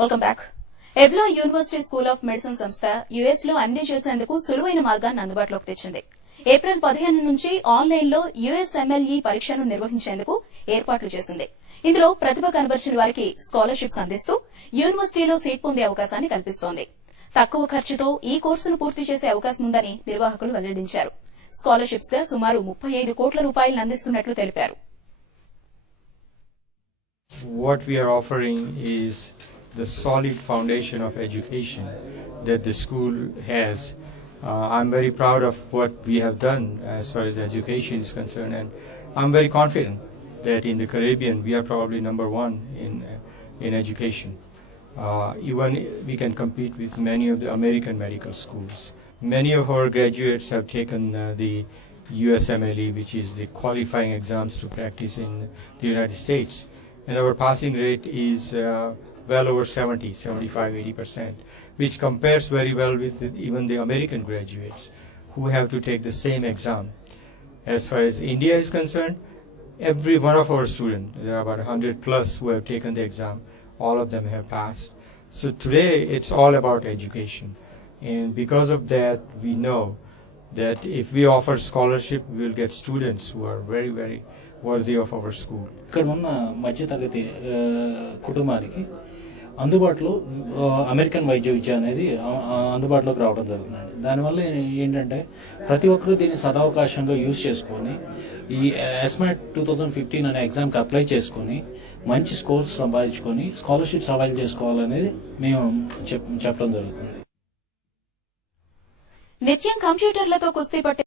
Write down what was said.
Welcome back. ఎవ్లా university school of medicine సంస్థ US లో ఎండీ చేసేందుకు సులువైన మార్గాన్ని అందుబాటులోకి తెచ్చింది. ఏప్రిల్ 15 నుంచి ఆన్లైన్ లో యుఎస్ఎంఎల్ఈ పరీక్షను నిర్వహించేందుకు ఏర్పాట్లు చేసింది. ఇందులో ప్రతిభ కనబర్చిన వారికి స్కాలర్షిప్స్ అందిస్తూ యూనివర్సిటీలో సీట్ పొందే అవకాశాన్ని కల్పిస్తోంది. తక్కువ ఖర్చుతో ఈ కోర్సును పూర్తి చేసే అవకాశం ఉందని నిర్వాహకులు వెల్లడించారు. స్కాలర్షిప్స్ గా సుమారు 35 కోట్ల రూపాయలను అందిస్తున్నట్లు తెలిపారు. What we are offering is the solid foundation of education that the school has. I'm very proud of what we have done as far as education is concerned, and I'm very confident that in the Caribbean we are probably number one in education. Even we can compete with many of the American medical schools. Many of our graduates have taken the USMLE, which is the qualifying exams to practice in the United States. And our passing rate is well over 75, 80%, which compares very well with even the American graduates who have to take the same exam. As far as India is concerned, every one of our students, there are about 100 plus who have taken the exam, all of them have passed. So today it's all about education. And because of that, we know that if we offer scholarship, we will get students who are very, very worthy of our school. ఇక్కడ ఉన్న మధ్యతరగతి కుటుంబానికి అందుబాటులో అమెరికన్ వైద్య విద్య అనేది అందుబాటులోకి రావడం జరుగుతుంది. దానివల్ల ఏంటంటే ప్రతి ఒక్కరూ దీన్ని సదవకాశంగా యూజ్ చేసుకొని ఈ ఎస్మాట్ 2015 అనే ఎగ్జామ్కి అప్లై చేసుకొని మంచి స్కోర్స్ సంపాదించుకొని స్కాలర్షిప్స్ అవైల్ చేసుకోవాలనేది మేము చెప్పడం జరుగుతుంది. నిత్యం కంప్యూటర్లతో కుస్తీ పట్టే